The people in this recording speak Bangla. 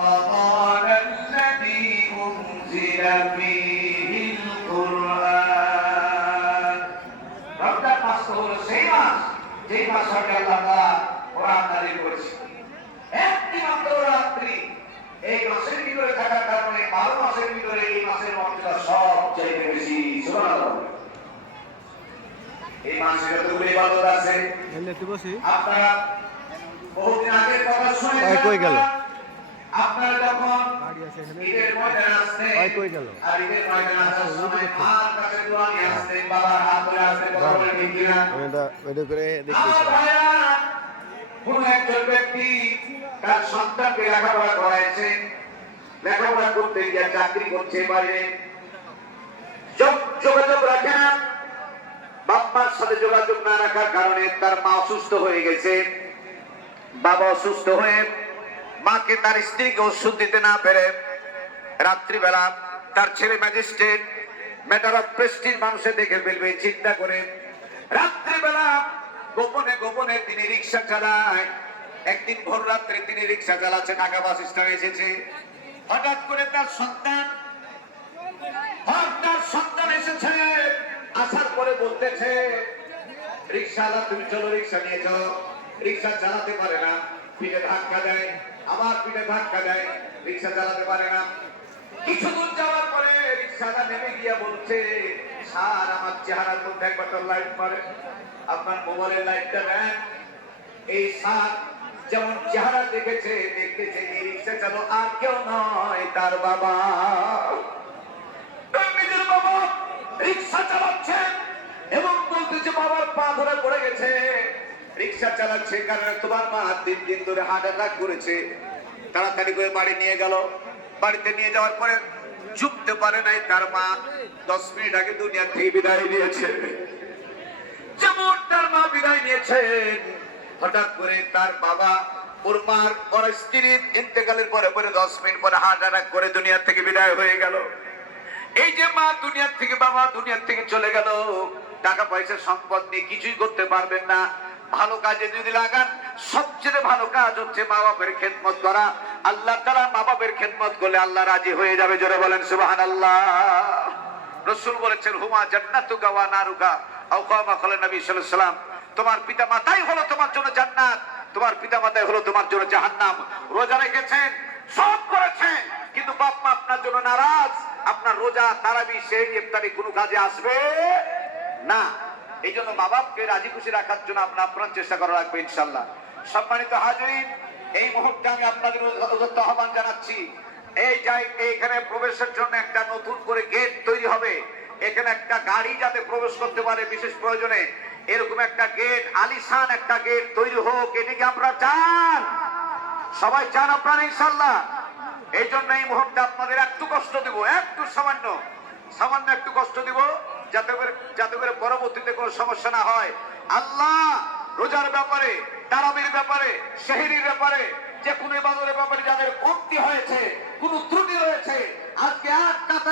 رمضان الذي أنزل فيه القرآن রমজান মাস হলো সেই মাস যেই মাসে আল্লাহ তাআলা কোরআন নাযিল করেছেন। একটি মাত্র রাত্রি এই মাসের ভিতরে থাকার কারণে 12 মাসের ভিতরে এই মাসের মর্যাদা সবচেয়ে বেশি। সুবহানাল্লাহ। এই মাসে যতগুলো ইবাদত আছে আপনারা বহুদিন আগের কথা শুনে কই গেল আপনারা যখন ঈদের ময়দানে আসতেন আর ঈদের ময়দানে আসার সময় মার কাছে দোয়া নিয়ে আসতেন, বাবার হাত ধরে আসতেন, কথা বলে ঠিক কিনা? ভিডিও করে দেখতেছি। কোন একজন ব্যক্তি তার সন্তানকে লেখাপড়া করাইছেন, লেখাপড়া করতে গিয়ে চাকরি করছে বাইরে, যোগাযোগ রাখে না, বাবার সাথে যোগাযোগ না রাখার কারণে তার মা অসুস্থ হয়ে গেছে। বাবা অসুস্থ হয়ে মাকে তার স্ত্রীকে ওষুধ দিতে না পেরে রাত্রিবেলা তার ছেলে ম্যাজিস্ট্রেট ম্যাটার অফ প্রেস্টিজ মানুষে দেখে ফেলবে চিন্তা করে রাত্রিবেলা গোপনে গোপনে তিনি রিক্সা চালায়। একদিন ভোর রাত্রে তিনি রিক্সা চালাচ্ছে, ঢাকা বাস স্ট্যান্ডে এসেছে। হঠাৎ করে তার সন্তান এসেছে। আসার পরে বলতেছে, রিক্সাওয়ালা তুমি চলো, রিক্সা নিয়ে চলো। রিক্সা চালাতে পারে না, পিঠে ধাক্কা দেয়, আবার পিঠে ধাক্কা দেয়, রিক্সা চালাতে পারে না। কিছু দূর যাওয়ার পরে রিক্সাটা নেমে গিয়া বলছে, স্যার আমার চেহারার মধ্যে একবার লাইট মারে, আপনার মোবাইলের লাইটটা দেন। এই স্যার যেমন চেহারা দেখেছে, দেখতেছে এই রিক্সা চালো আর কেউ নয়, তার বাবা। নিজের বাবা রিক্সা চালাচ্ছেন এবং বলতেছে বাবার পা ধরে পড়ে গেছে। রিক্সা চালাচ্ছে কারণে তোমার মা 3 দিন ধরে হার্ট অ্যাটাক করেছে। তাড়াতাড়ি করে বাড়ি নিয়ে গেল। বাড়িতে নিয়ে যাওয়ার পরে ঝুঁকতে পারে নাই, তার মা 10 মিনিট আগে দুনিয়া থেকে বিদায় নিয়েছে। যেমন তার মা বিদায় নিয়েছেন, হঠাৎ করে তার বাবা ওর স্ত্রীর ইন্তেকালের পরে 10 মিনিট পরে হার্ট অ্যাটাক করে দুনিয়া থেকে বিদায় হয়ে গেল। এই যে মা দুনিয়ার থেকে, বাবা দুনিয়ার থেকে চলে গেল, টাকা পয়সা সম্পদ নিয়ে কিছুই করতে পারবেন না। ভালো কাজে যদি লাগান, সবচেয়ে ভালো কাজ হচ্ছে মা বাবার খেদমত করা। আল্লাহ তাআলা মা বাবার খেদমত করলে আল্লাহ রাজি হয়ে যাবে। জোরে বলেন সুবহানাল্লাহ। রাসূল বলেছেন, হুমা জান্নাতুকা ওয়া নারুকা, আও কামা ক্বালা নবী সাল্লাল্লাহু আলাইহি ওয়াসাল্লাম, তোমার পিতামাতাই হলো তোমার জন্য জান্নাত, তোমার পিতামাতাই হলো তোমার জন্য জাহান্নাম। রোজা রেখেছেন, সব করেছেন, কিন্তু বাপ মা আপনার জন্য নারাজ। আপনার রোজা, তারাবি, সেহরি, ইফতারি কোনো কাজে আসবে না। এই জন্য মা বাপকে রাজি খুশি রাখার জন্য আপনার চেষ্টা করা রাখবে ইনশাআল্লাহ। সম্মানিত হাজিরিন, এই মুহূর্তে আমি আপনাদের আহ্বান জানাচ্ছি, এইখানে প্রবেশের জন্য একটা নতুন করে গেট তৈরি হবে। এখানে একটা গাড়ি যাতে প্রবেশ করতে পারে বিশেষ প্রয়োজনে, এরকম একটা গেট, আলিশান একটা গেট তৈরি হোক। এটিকে আমরা চান, সবাই চান আপনারা ইনশাআল্লাহ। এই জন্য এই মুহূর্তে আপনাদের একটু কষ্ট দিব, একটু সামান্য একটু কষ্ট দিব, যাতে করে পরবর্তীতে কোনো সমস্যা না হয়। আল্লাহ রোজার ব্যাপারে, তারাবির ব্যাপারে, সেহরির ব্যাপারে, যে কোনো ইবাদতের ব্যাপারে যাদের কমতি হয়েছে, কোনো ত্রুটি হয়েছে, আজকে